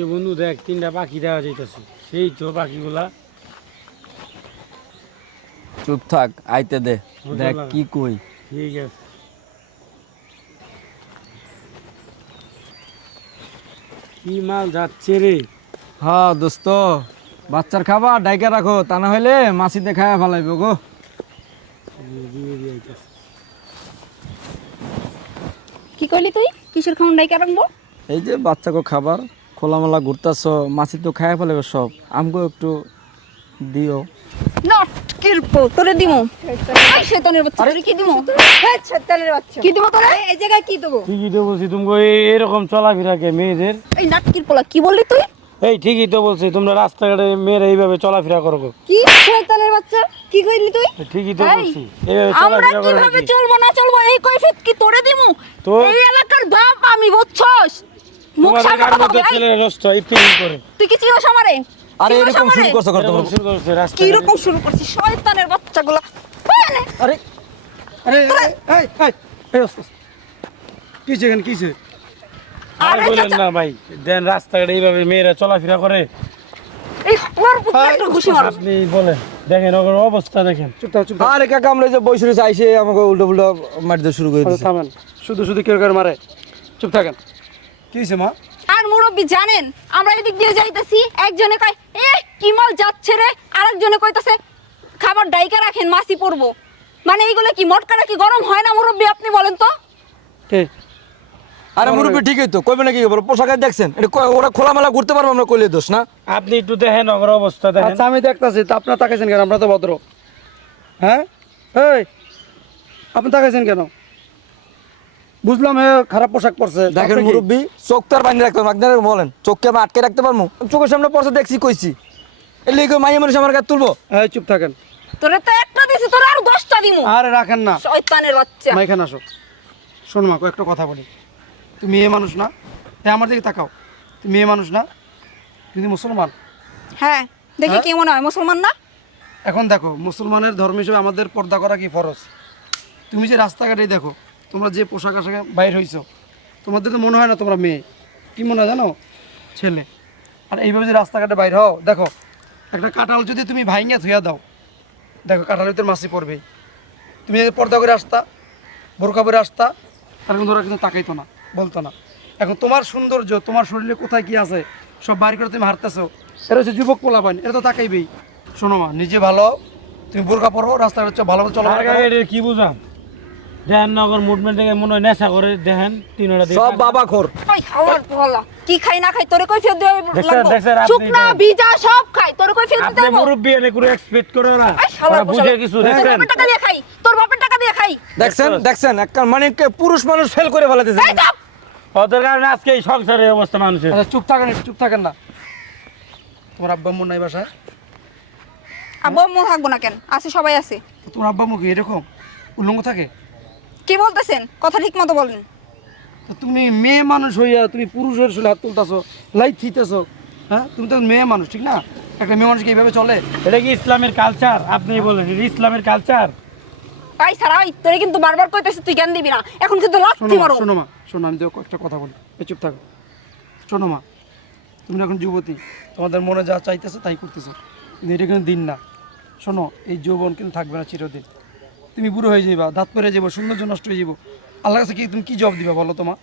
এ বন্ধু দেখ তিনটা পাখি দেখা যাইতেছে, সেই তো পাখিগুলা। চুপ থাক, আইতে দে, দেখ বুঝলা? কি কই। ঠিক আছে। কি মাল যাচ্ছে রে? হ্যাঁ দোস্ত, বাচ্চার খাবার ডাইকা রাখো, তা না হইলে মাছিতে খায়া ফেলাইব গো। কি কইলি তুই? কিসের খাউন ডাইকা রাখবো? এই যে বাচ্চাকে খাবার খোলামেলা ঘুরতাছ, মাছি তো খায়া ফেলাবে সব, আমগো একটু দিও। নট কিরপো তোরে দিমু। এই শয়তানের বাচ্চা, তোরে কি দিমু? এই শয়তানের বাচ্চা, কি দিমু তোরে? এই জায়গায় কি দেবো? ঠিকই তো বলছি, তুমি এরকম চলাফেরাকে মেয়েদের। এই নাটকির পোলা, কি বললি তুই? এই ঠিকই তো বলছি, তোমরা রাস্তাঘাটে মেয়েরা এইভাবে চলাফেরা করো গো। কি শয়তানের বাচ্চা, কি কইলি তুই? ঠিকই তো এই, বলছি, এইভাবে আমরা চলাফেরা করো কিভাবে নাকি? চলবো না চলবো এই কৈফিয়ত কি তোরে দিমু? তো? এই এলাকার বাপ আমি, বুঝছস? মুখ তোমাদের সামনে গার কথা মধ্যে বল। এই, ছেলেরা নষ্ট এই প্রেম করে। তুই কি চিনোস আমারে? আরে চিনোস এরকম আমারে? শুরু করছো কর এরকম তোমার। শুরু করছে কি রাস্তাঘাটে। রকম শুরু করছিস শয়তানের বাচ্চাগুলো? আরে আরে এই এই এই ওস্তাদ কিছে কেন কিছে? আরে বলেন না ভাই, দেন রাস্তাঘাটে এইভাবে মেয়েরা চলাফেরা করে। এই ওর পুত্র একটু ঘুষি মার। আপনি বলেন, দেখেন ওর অবস্থা দেখেন। চুপ থাক চুপ থাক। আরে কাকা, আমরা এই যে বসে রয়েছে আইসে আমাকে উল্টো পুল্টো মারতে শুরু করে আরে দিচ্ছে। থামেন, শুধু শুধু কেউ কেউ মারে। চুপ থাকেন। কি হইছে মা? আর মুরব্বি জানেন, আমরা এদিক দিয়ে যাইতেছি, একজনে কয় এ কি মাল যাচ্ছে রে, আরেকজনে কইতাছে খাবার ডাইকা রাখেন মাছি পড়বো। মানে এইগুলো কি মটকাটা কি গরম হয় না মুরব্বি, আপনি বলেন তো? কে? আরে মুরব্বী ঠিকই তো কইবে নাকি, বলো পোশাকে দেখছেন এটা ওরা খোলামেলা ঘুরতে পারবো, আমরা কইলে দোষ না। আপনি একটু দেখেন ওর অবস্থা দেখেন। আচ্ছা আমি দেখতাছি, তা আপনারা তাকাইছেন কেন? আমরা তো ভদ্র। হ্যাঁ এই আপনি তাকাইছেন কেন? বুঝলাম হে খারাপ পোশাক পরছে। দেখেন আপনি কি? মুরব্বী, চোখ তো আর বান্ধে রাখতে পারবো, আপনারা বলেন চোখকে আমি আটকে রাখতে পারবো? চোখের সামনে পড়ছে দেখছি কইছি, এর লিগে মাইয়া মানুষ আমার কাছে তুলবো? এই চুপ থাকেন। তোরে তো একটা দিছি, তোরে আর 10টা দিমু। আরে রাখেন না, শয়তানের বাচ্চা। মা এখানে আসো। শোন মা, একটা কথা বলি। তুমি মেয়ে মানুষ না? হ্যাঁ আমার দিকে তাকাও। তুমি মেয়ে মানুষ না? তুমি মুসলমান। হ্যাঁ, দেখি হ্যাঁ? কি মনে হয় মুসলমান না? এখন দেখো, মুসলমানের ধর্ম হিসেবে আমাদের পর্দা করা কি ফরজ। তুমি যে রাস্তাঘাটেই দেখো, তোমরা যে পোশাক আশাকে বাইর হইছো, তোমাদের তো মনে হয় না তোমরা মেয়ে, কি মনে হয় জানো? ছেলে। আর এইভাবে যে রাস্তাঘাটে বাইর হও, দেখো একটা কাঁঠাল যদি তুমি ভাইঙ্গা ধুইয়া দাও, দেখো কাঁঠালের ভিতরে মাছি পড়বেই। তুমি যদি পর্দা করে আসতা, বোরকা পরে আসতা, তার কিন্তু ওরা কিন্তু তাকাইতো না, বলতো না। এখন তোমার সৌন্দর্য, তোমার শরীরে কোথায় কি আছে সব বাইর করে তুমি হারতেছো, এটা হচ্ছে যুবক পোলাপান, এটা তো তাকাইবেই। শোনো মা, নিজে ভালো, তুমি বোরকা পরো, রাস্তাঘাটে হচ্ছে ভালো চলো। এটা কি বুঝাম? দেখেন নগর মুভমেন্ট থেকে মনে হয় নেশা করে, দেখেন তিনটা দিয়ে সব বাবা খোর। ওই হাওয়ার পোলা, কি খাই না খাই তোরে কই ফেরত দেব দেখছেন, লাগবো? দেখছেন আপনি শুকনা দেন। ভিজা সব খাই, তোরে কই ফেরত আপনি দেব? মুরব্বি এনে করে এক্সপেক্ট করে না, এই শালা ওরা বুঝে কিছু তোর দেখছেন। বাপের টাকা দিয়ে খাই, তোর বাপের টাকা দিয়ে খাই। দেখছেন দেখছেন একটা মানে পুরুষ মানুষ ফেল করে ফেলাতেছে। এই চুপ! ওদের কারণে আজকে এই সংসারের অবস্থা মানুষের। আচ্ছা চুপ থাকেন, একটু চুপ থাকেন না। তোমার আব্বা আম্মু নাই বাসায়? আব্বু আম্মু থাকবো না কেন? আছে, সবাই আছে। তো তোমার আব্বা আম্মু কি এরকম উল্লঙ্গ থাকে? কি বলতেছেন? কথা ঠিক মতো বলেন। তো তুমি মেয়ে মানুষ হইয়া তুমি পুরুষের শরীরে হাত তুলতেছো, লাইট থিতেছো, হ্যাঁ? তুমি তো মেয়ে মানুষ, ঠিক না? একটা মেয়ে মানুষ কি এইভাবে চলে? এটা কি ইসলামের কালচার? আপনি বলেন এটা ইসলামের কালচার? ভাই সারাই তোরে কিন্তু বারবার কইতেছিস তুই জ্ঞান দিবি না, এখন কিন্তু শোনো লাথি মা, মারো। শোনো মা, শোনো, আমি তো একটা কথা বলি, এই চুপ থাকো। শোনো মা, তুমি এখন যুবতী, তোমাদের মনে যা চাইতেছে তাই করতেছো, কিন্তু এটা কিন্তু দিন না। শোনো, এই যৌবন কিন্তু থাকবে না চিরদিন। তুমি বুড়ো হয়ে যাবা, দাঁত পরে যাবো, সৌন্দর্য নষ্ট হয়ে যাবো। আল্লাহ কাছে কি তুমি কি জবাব দিবা বলো তোমা?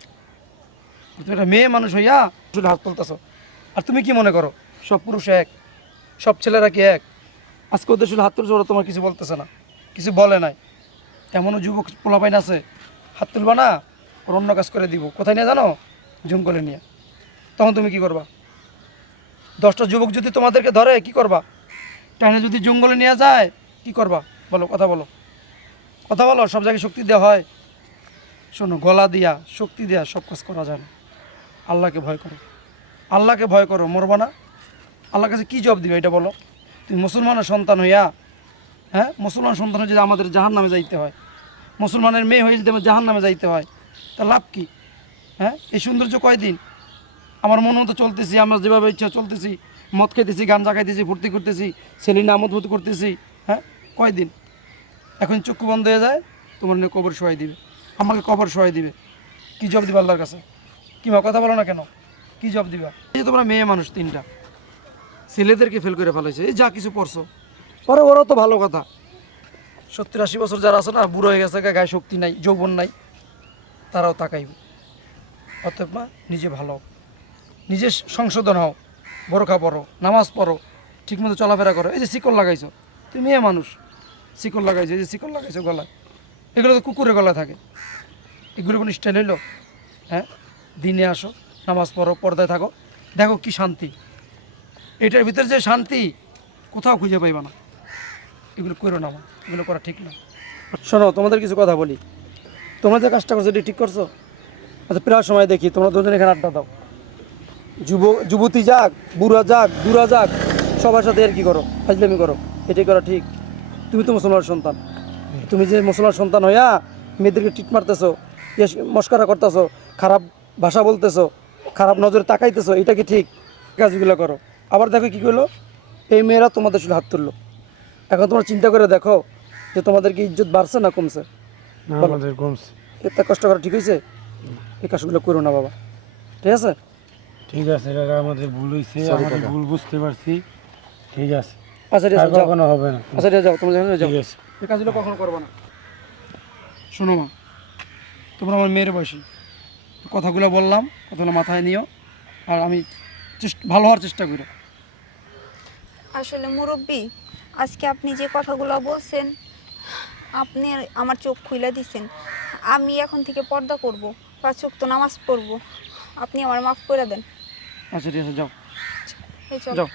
তুমি একটা মেয়ে মানুষ হইয়া শুধু হাত তুলতেছো। আর তুমি কি মনে করো সব পুরুষ এক, সব ছেলেরা কি এক? আজকে ওদের শুধু হাত তুলছে, ওরা তোমার কিছু বলতেছে না, কিছু বলে নাই। এমনও যুবক পোলাপাইন আছে, হাত তুলবা না, ওর অন্য কাজ করে দিব। কোথায় নিয়ে জানো? জঙ্গলে নিয়ে। তখন তুমি কি করবা? 10টা যুবক যদি তোমাদেরকে ধরে কি করবা? টাইনে যদি জঙ্গলে নিয়ে যায় কি করবা? বলো, কথা বলো, কথা বলো। সব জায়গায় শক্তি দেওয়া হয়? শোনো, গলা দিয়া শক্তি দেওয়া সব কাজ করা যায় না। আল্লাহকে ভয় করো, আল্লাহকে ভয় করো, মরবা না। আল্লাহর কাছে কী জবাব দিবে এটা বলো? তুমি মুসলমানের সন্তান হইয়া, হ্যাঁ, মুসলমান সন্তান হয়ে যদি আমাদের জাহান নামে যাইতে হয়, মুসলমানের মেয়ে হয়ে যদি জাহান নামে যাইতে হয়, তা লাভ কি? হ্যাঁ, এই সৌন্দর্য কয়দিন? আমার মন মতো চলতেছি, আমরা যেভাবে ইচ্ছা চলতেছি, মদ খাইতেছি, গাঞ্জা খাইতেছি, ফুর্তি করতেছি, ছেলে নামত ভূত করতেছি, হ্যাঁ, কয়দিন? এখন চক্ষু বন্ধ হয়ে যায়, তোমার নিয়ে কবর শোয়াই দিবে, আমাকে কবর শোয়াই দিবে। কী জবাব দিবে আল্লাহর কাছে? কি মা, কথা বলো না কেন? কি জব দিবা? এই যে তোমরা মেয়ে মানুষ তিনটা, ছেলেদেরকে ফেল করে ফেলাইছে, এই যা কিছু পড়ছো পরে ওরাও তো ভালো কথা। 70-80 বছর যারা আছে না, বুড়ো হয়ে গেছে, গায়ে শক্তি নাই, যৌবন নাই, তারাও তাকাইবে। অতএব মা নিজে ভালো হও, নিজে সংশোধন হও, বরখা পড়ো, নামাজ পড়ো, ঠিকমতো চলাফেরা করো। এই যে শিকল লাগাইছো, তুমি মেয়ে মানুষ, শিকল লাগাইছো, এই যে শিকল লাগাইছো গলায়, এগুলো তো কুকুরের গলায় থাকে, এগুলো কোনো স্টাইল হইলো? হ্যাঁ, দিনে আসো, নামাজ পড়ো, পর্দায় থাকো, দেখো কি শান্তি। এটার ভিতরে যে শান্তি কোথাও খুঁজে পাইবা না। এগুলো করো না মা, এগুলো করা ঠিক না। শোনো, তোমাদের কিছু কথা বলি। তোমরা যে কাজটা করছো এটি ঠিক করছো? আচ্ছা, প্রায় সময় দেখি তোমরা দুজন এখানে আড্ডা দাও, যুবতী যাক, বুড়া যাক, বুড়া যাক, সবার সাথে আর কি করো, ফাজলামি করো, এটাই করা ঠিক? তুমি তো মুসলমান সন্তান, তুমি যে মুসলমান সন্তান হইয়া মেয়েদেরকে টিট মারতেছো, মস্কারা করতেছো, খারাপ ভাষা বলতেছো, খারাপ নজরে তাকাইতেছো, এটা কি ঠিক? কাজগুলো করো। আবার দেখো কি করলো, এই মেয়েরা তোমাদের শুধু হাত তুললো। এখন তোমরা চিন্তা করে দেখো যে তোমাদের কি ইজ্জত বাড়ছে না কমছে? আমাদের কমছে। এত কষ্ট করা ঠিক হয়েছে? এই কাজগুলো করো না বাবা, ঠিক আছে? ঠিক আছে কাকা, আমাদের ভুল হয়েছে, আমি ভুল বুঝতে পারছি। ঠিক আছে, আচ্ছা ঠিক আর আছে, যাও। কখনো হবে না। আচ্ছা ঠিক আছে, যাও, তোমরা যেখানে যাও, ঠিক আছে। এই কাজগুলো কখনো করবো না। শোনো মা, তোমরা আমার মেয়ের বয়সী, কথাগুলো বললাম, কথাগুলো মাথায় নিও, আর আমি ভালো হওয়ার চেষ্টা করি। আসলে মুরব্বী, আজকে আপনি যে কথাগুলো বলছেন, আপনি আমার চোখ খুলে দিছেন। আমি এখন থেকে পর্দা করব, 5 ওয়াক্ত নামাজ পড়ব। আপনি আমার মাফ করে দেন। আচ্ছা ঠিক আছে, যাও এই চল। যাও।